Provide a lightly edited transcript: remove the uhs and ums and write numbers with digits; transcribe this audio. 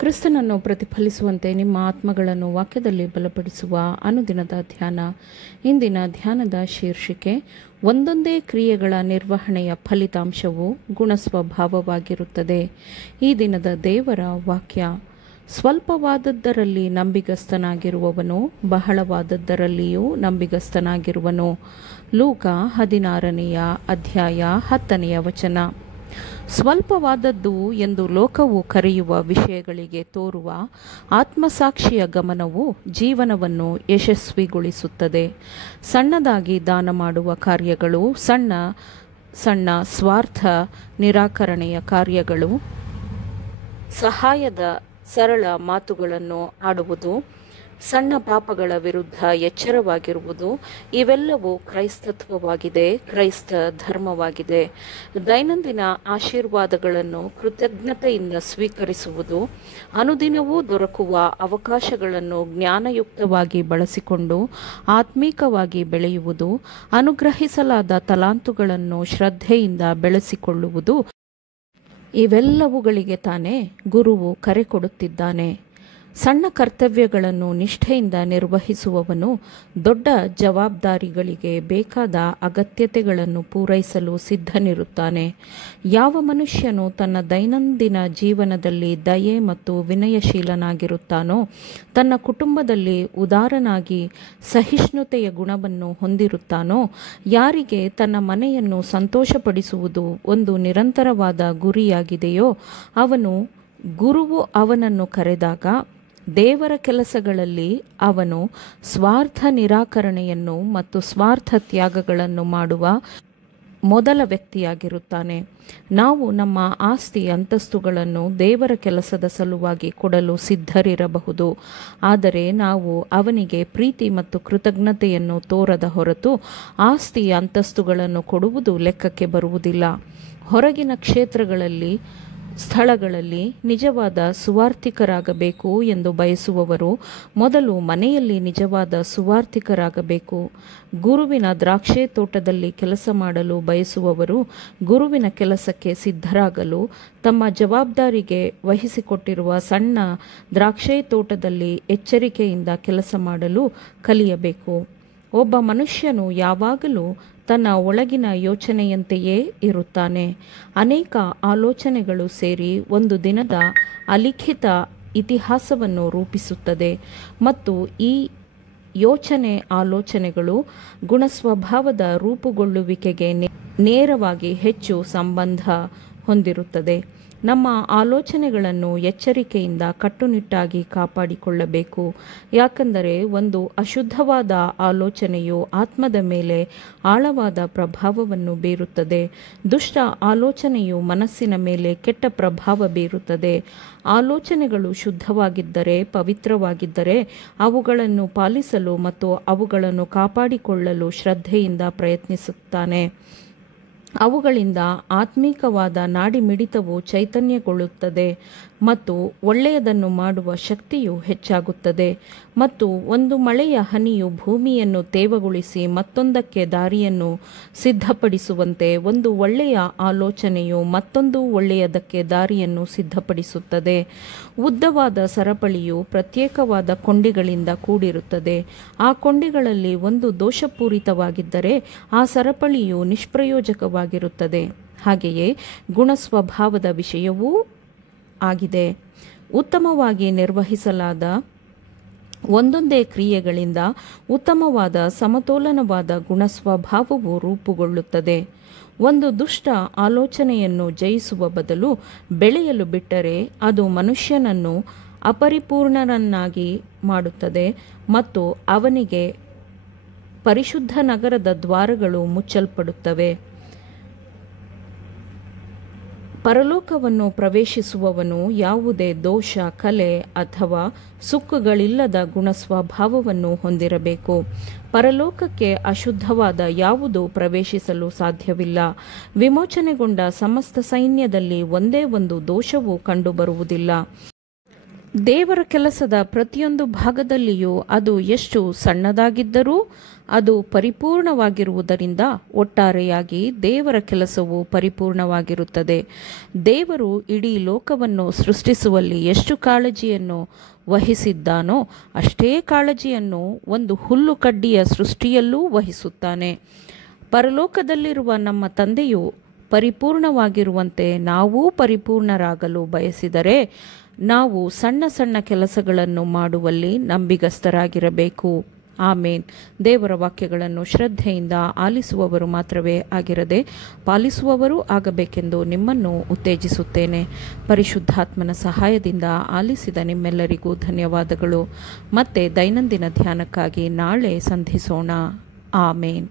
ಕ್ರಿಸ್ತನನ್ನು ಪ್ರತಿಫಲಿಸುವಂತೆ ನಿಮ್ಮ ಆತ್ಮಗಳನ್ನು ವಾಕ್ಯದಲ್ಲಿ ಬಲಪಡಿಸುವ ಅನುದಿನದ ಧ್ಯಾನ. ಇಂದಿನ ಧ್ಯಾನದ ಶೀರ್ಷಿಕೆ, ಒಂದೊಂದೇ ಕ್ರಿಯೆಗಳ ನಿರ್ವಹಣೆಯ ಫಲಿತಾಂಶವು ಗುಣಸ್ವಭಾವವಾಗಿರುತ್ತದೆ. ಈ ದಿನದ ದೇವರ ವಾಕ್ಯ, ಸ್ವಲ್ಪವಾದದ್ದರಲ್ಲಿ ನಂಬಿಗಸ್ತನಾಗಿರುವವನು ಬಹಳವಾದದ್ದರಲ್ಲಿಯೂ ನಂಬಿಗಸ್ತನಾಗಿರುವನು. ಲೂಕ 16ನೇ ಅಧ್ಯಾಯ 10ನೇ ವಚನ. ಸ್ವಲ್ಪವಾದದ್ದು ಎಂದು ಲೋಕವು ಕರೆಯುವ ವಿಷಯಗಳಿಗೆ ತೋರುವ ಆತ್ಮಸಾಕ್ಷಿಯ ಗಮನವು ಜೀವನವನ್ನು ಯಶಸ್ವಿಗೊಳಿಸುತ್ತದೆ. ಸಣ್ಣದಾಗಿ ದಾನ ಮಾಡುವ ಕಾರ್ಯಗಳು, ಸಣ್ಣ ಸಣ್ಣ ಸ್ವಾರ್ಥ ನಿರಾಕರಣೆಯ ಕಾರ್ಯಗಳು, ಸಹಾಯದ ಸರಳ ಮಾತುಗಳನ್ನು ಆಡುವುದು, ಸಣ್ಣ ಪಾಪಗಳ ವಿರುದ್ಧ ಎಚ್ಚರವಾಗಿರುವುದು, ಇವೆಲ್ಲವೂ ಕ್ರೈಸ್ತತ್ವವಾಗಿದೆ, ಕ್ರೈಸ್ತ ಧರ್ಮವಾಗಿದೆ. ದೈನಂದಿನ ಆಶೀರ್ವಾದಗಳನ್ನು ಕೃತಜ್ಞತೆಯಿಂದ ಸ್ವೀಕರಿಸುವುದು, ಅನುದಿನವೂ ದೊರಕುವ ಅವಕಾಶಗಳನ್ನು ಜ್ಞಾನಯುಕ್ತವಾಗಿ ಬಳಸಿಕೊಂಡು ಆತ್ಮೀಕವಾಗಿ ಬೆಳೆಯುವುದು, ಅನುಗ್ರಹಿಸಲಾದ ತಲಾಂತುಗಳನ್ನು ಶ್ರದ್ಧೆಯಿಂದ ಬೆಳೆಸಿಕೊಳ್ಳುವುದು, ಇವೆಲ್ಲವುಗಳಿಗೆ ತಾನೇ ಗುರುವು ಕರೆ ಕೊಡುತ್ತಿದ್ದಾನೆ. ಸಣ್ಣ ಕರ್ತವ್ಯಗಳನ್ನು ನಿಷ್ಠೆಯಿಂದ ನಿರ್ವಹಿಸುವವನು ದೊಡ್ಡ ಜವಾಬ್ದಾರಿಗಳಿಗೆ ಬೇಕಾದ ಅಗತ್ಯತೆಗಳನ್ನು ಪೂರೈಸಲು ಸಿದ್ಧನಿರುತ್ತಾನೆ. ಯಾವ ಮನುಷ್ಯನು ತನ್ನ ದೈನಂದಿನ ಜೀವನದಲ್ಲಿ ದಯೆ ಮತ್ತು ವಿನಯಶೀಲನಾಗಿರುತ್ತಾನೋ, ತನ್ನ ಕುಟುಂಬದಲ್ಲಿ ಉದಾರನಾಗಿ ಸಹಿಷ್ಣುತೆಯ ಗುಣವನ್ನು ಹೊಂದಿರುತ್ತಾನೋ, ಯಾರಿಗೆ ತನ್ನ ಮನೆಯನ್ನು ಸಂತೋಷಪಡಿಸುವುದು ಒಂದು ನಿರಂತರವಾದ ಗುರಿಯಾಗಿದೆಯೋ, ಗುರುವು ಅವನನ್ನು ಕರೆದಾಗ ದೇವರ ಕೆಲಸಗಳಲ್ಲಿ ಅವನು ಸ್ವಾರ್ಥ ನಿರಾಕರಣೆಯನ್ನು ಮತ್ತು ಸ್ವಾರ್ಥ ತ್ಯಾಗಗಳನ್ನು ಮಾಡುವ ಮೊದಲ ವ್ಯಕ್ತಿಯಾಗಿರುತ್ತಾನೆ. ನಾವು ನಮ್ಮ ಆಸ್ತಿ ಅಂತಸ್ತುಗಳನ್ನು ದೇವರ ಕೆಲಸದ ಸಲುವಾಗಿ ಕೊಡಲು ಸಿದ್ಧರಿರಬಹುದು, ಆದರೆ ನಾವು ಅವನಿಗೆ ಪ್ರೀತಿ ಮತ್ತು ಕೃತಜ್ಞತೆಯನ್ನು ತೋರದ ಹೊರತು ಆಸ್ತಿ ಅಂತಸ್ತುಗಳನ್ನು ಕೊಡುವುದು ಲೆಕ್ಕಕ್ಕೆ ಬರುವುದಿಲ್ಲ. ಹೊರಗಿನ ಸ್ಥಳಗಳಲ್ಲಿ ನಿಜವಾದ ಸುವಾರ್ತಿಕರಾಗಬೇಕು ಎಂದು ಬಯಸುವವರು ಮೊದಲು ಮನೆಯಲ್ಲಿ ನಿಜವಾದ ಸುವಾರ್ತಿಕರಾಗಬೇಕು. ಗುರುವಿನ ದ್ರಾಕ್ಷೆ ತೋಟದಲ್ಲಿ ಕೆಲಸ ಮಾಡಲು ಬಯಸುವವರು ಗುರುವಿನ ಕೆಲಸಕ್ಕೆ ಸಿದ್ಧರಾಗಲು ತಮ್ಮ ಜವಾಬ್ದಾರಿಗೆ ವಹಿಸಿಕೊಟ್ಟಿರುವ ಸಣ್ಣ ದ್ರಾಕ್ಷೆ ತೋಟದಲ್ಲಿ ಎಚ್ಚರಿಕೆಯಿಂದ ಕೆಲಸ ಮಾಡಲು ಕಲಿಯಬೇಕು. ಒಬ್ಬ ಮನುಷ್ಯನು ಯಾವಾಗಲೂ ತನ್ನ ಒಳಗಿನ ಯೋಚನೆಯಂತೆಯೇ ಇರುತ್ತಾನೆ. ಅನೇಕ ಆಲೋಚನೆಗಳು ಸೇರಿ ಒಂದು ದಿನದ ಅಲಿಖಿತ ಇತಿಹಾಸವನ್ನು ರೂಪಿಸುತ್ತದೆ ಮತ್ತು ಈ ಆಲೋಚನೆಗಳು ಗುಣಸ್ವಭಾವದ ರೂಪುಗೊಳ್ಳುವಿಕೆಗೆ ನೇರವಾಗಿ ಹೆಚ್ಚು ಸಂಬಂಧ ಹೊಂದಿರುತ್ತದೆ. ನಮ್ಮ ಆಲೋಚನೆಗಳನ್ನು ಎಚ್ಚರಿಕೆಯಿಂದ ಕಟ್ಟುನಿಟ್ಟಾಗಿ ಕಾಪಾಡಿಕೊಳ್ಳಬೇಕು. ಯಾಕೆಂದರೆ ಒಂದು ಅಶುದ್ಧವಾದ ಆಲೋಚನೆಯು ಆತ್ಮದ ಮೇಲೆ ಆಳವಾದ ಪ್ರಭಾವವನ್ನು ಬೀರುತ್ತದೆ. ದುಷ್ಟ ಆಲೋಚನೆಯು ಮನಸ್ಸಿನ ಮೇಲೆ ಕೆಟ್ಟ ಪ್ರಭಾವ ಬೀರುತ್ತದೆ. ಆಲೋಚನೆಗಳು ಶುದ್ಧವಾಗಿದ್ದರೆ, ಪವಿತ್ರವಾಗಿದ್ದರೆ, ಅವುಗಳನ್ನು ಪಾಲಿಸಲು ಮತ್ತು ಅವುಗಳನ್ನು ಕಾಪಾಡಿಕೊಳ್ಳಲು ಶ್ರದ್ಧೆಯಿಂದ ಪ್ರಯತ್ನಿಸುತ್ತಾನೆ. ಅವುಗಳಿಂದ ಆತ್ಮೀಕವಾದ ನಾಡಿಮಿಡಿತವು ಚೈತನ್ಯಗೊಳ್ಳುತ್ತದೆ ಮತ್ತು ಒಳ್ಳೆಯದನ್ನು ಮಾಡುವ ಶಕ್ತಿಯು ಹೆಚ್ಚಾಗುತ್ತದೆ. ಮತ್ತು ಒಂದು ಮಳೆಯ ಹನಿಯು ಭೂಮಿಯನ್ನು ತೇವಗೊಳಿಸಿ ಮತ್ತೊಂದಕ್ಕೆ ದಾರಿಯನ್ನು ಸಿದ್ಧಪಡಿಸುವಂತೆ ಒಂದು ಒಳ್ಳೆಯ ಆಲೋಚನೆಯು ಮತ್ತೊಂದು ಒಳ್ಳೆಯದಕ್ಕೆ ದಾರಿಯನ್ನು ಸಿದ್ಧಪಡಿಸುತ್ತದೆ. ಉದ್ದವಾದ ಸರಪಳಿಯು ಪ್ರತ್ಯೇಕವಾದ ಕೊಂಡಿಗಳಿಂದ ಕೂಡಿರುತ್ತದೆ. ಆ ಕೊಂಡಿಗಳಲ್ಲಿ ಒಂದು ದೋಷಪೂರಿತವಾಗಿದ್ದರೆ ಆ ಸರಪಳಿಯು ನಿಷ್ಪ್ರಯೋಜಕವಾಗಿರುತ್ತದೆ. ಹಾಗೆಯೇ ಗುಣಸ್ವಭಾವದ ವಿಷಯವೂ ಆಗಿದೆ. ಉತ್ತಮವಾಗಿ ನಿರ್ವಹಿಸಲಾದ ಒಂದೊಂದೇ ಕ್ರಿಯೆಗಳಿಂದ ಉತ್ತಮವಾದ ಸಮತೋಲನವಾದ ಗುಣಸ್ವಭಾವವು ರೂಪುಗೊಳ್ಳುತ್ತದೆ. ಒಂದು ದುಷ್ಟ ಆಲೋಚನೆಯನ್ನು ಜಯಿಸುವ ಬದಲು ಬೆಳೆಯಲು ಬಿಟ್ಟರೆ ಅದು ಮನುಷ್ಯನನ್ನು ಅಪರಿಪೂರ್ಣನನ್ನಾಗಿ ಮಾಡುತ್ತದೆ ಮತ್ತು ಅವನಿಗೆ ಪರಿಶುದ್ಧ ನಗರದ ದ್ವಾರಗಳು ಮುಚ್ಚಲ್ಪಡುತ್ತವೆ. ಪರಲೋಕವನ್ನು ಪ್ರವೇಶಿಸುವವನು ಯಾವುದೇ ದೋಷ, ಕಲೆ ಅಥವಾ ಸುಕ್ಕುಗಳಿಲ್ಲದ ಗುಣಸ್ವಭಾವವನ್ನು ಹೊಂದಿರಬೇಕು. ಪರಲೋಕಕ್ಕೆ ಅಶುದ್ಧವಾದ ಯಾವುದೂ ಪ್ರವೇಶಿಸಲು ಸಾಧ್ಯವಿಲ್ಲ. ವಿಮೋಚನೆಗೊಂಡ ಸಮಸ್ತ ಸೈನ್ಯದಲ್ಲಿ ಒಂದೇ ಒಂದು ದೋಷವೂ ಕಂಡುಬರುವುದಿಲ್ಲ. ದೇವರ ಕೆಲಸದ ಪ್ರತಿಯೊಂದು ಭಾಗದಲ್ಲಿಯೂ ಅದು ಎಷ್ಟು ಸಣ್ಣದಾಗಿದ್ದರೂ ಅದು ಪರಿಪೂರ್ಣವಾಗಿರುವುದರಿಂದ ಒಟ್ಟಾರೆಯಾಗಿ ದೇವರ ಕೆಲಸವು ಪರಿಪೂರ್ಣವಾಗಿರುತ್ತದೆ. ದೇವರು ಇಡೀ ಲೋಕವನ್ನು ಸೃಷ್ಟಿಸುವಲ್ಲಿ ಎಷ್ಟು ಕಾಳಜಿಯನ್ನು ವಹಿಸಿದ್ದಾನೋ ಅಷ್ಟೇ ಕಾಳಜಿಯನ್ನು ಒಂದು ಹುಲ್ಲುಕಡ್ಡಿಯ ಸೃಷ್ಟಿಯಲ್ಲೂ ವಹಿಸುತ್ತಾನೆ. ಪರಲೋಕದಲ್ಲಿರುವ ನಮ್ಮ ತಂದೆಯು ಪರಿಪೂರ್ಣವಾಗಿರುವಂತೆ ನಾವೂ ಪರಿಪೂರ್ಣರಾಗಲು ಬಯಸಿದರೆ ನಾವು ಸಣ್ಣ ಸಣ್ಣ ಕೆಲಸಗಳನ್ನು ಮಾಡುವಲ್ಲಿ ನಂಬಿಗಸ್ತರಾಗಿರಬೇಕು. ಆಮೇನ್. ದೇವರ ವಾಕ್ಯಗಳನ್ನು ಶ್ರದ್ಧೆಯಿಂದ ಆಲಿಸುವವರು ಮಾತ್ರವೇ ಆಗಿರದೆ ಪಾಲಿಸುವವರೂ ಆಗಬೇಕೆಂದು ನಿಮ್ಮನ್ನು ಉತ್ತೇಜಿಸುತ್ತೇನೆ. ಪರಿಶುದ್ಧಾತ್ಮನ ಸಹಾಯದಿಂದ ಆಲಿಸಿದ ನಿಮ್ಮೆಲ್ಲರಿಗೂ ಧನ್ಯವಾದಗಳು. ಮತ್ತೆ ದೈನಂದಿನ ಧ್ಯಾನಕ್ಕಾಗಿ ನಾಳೆ ಸಂಧಿಸೋಣ. ಆಮೇನ್.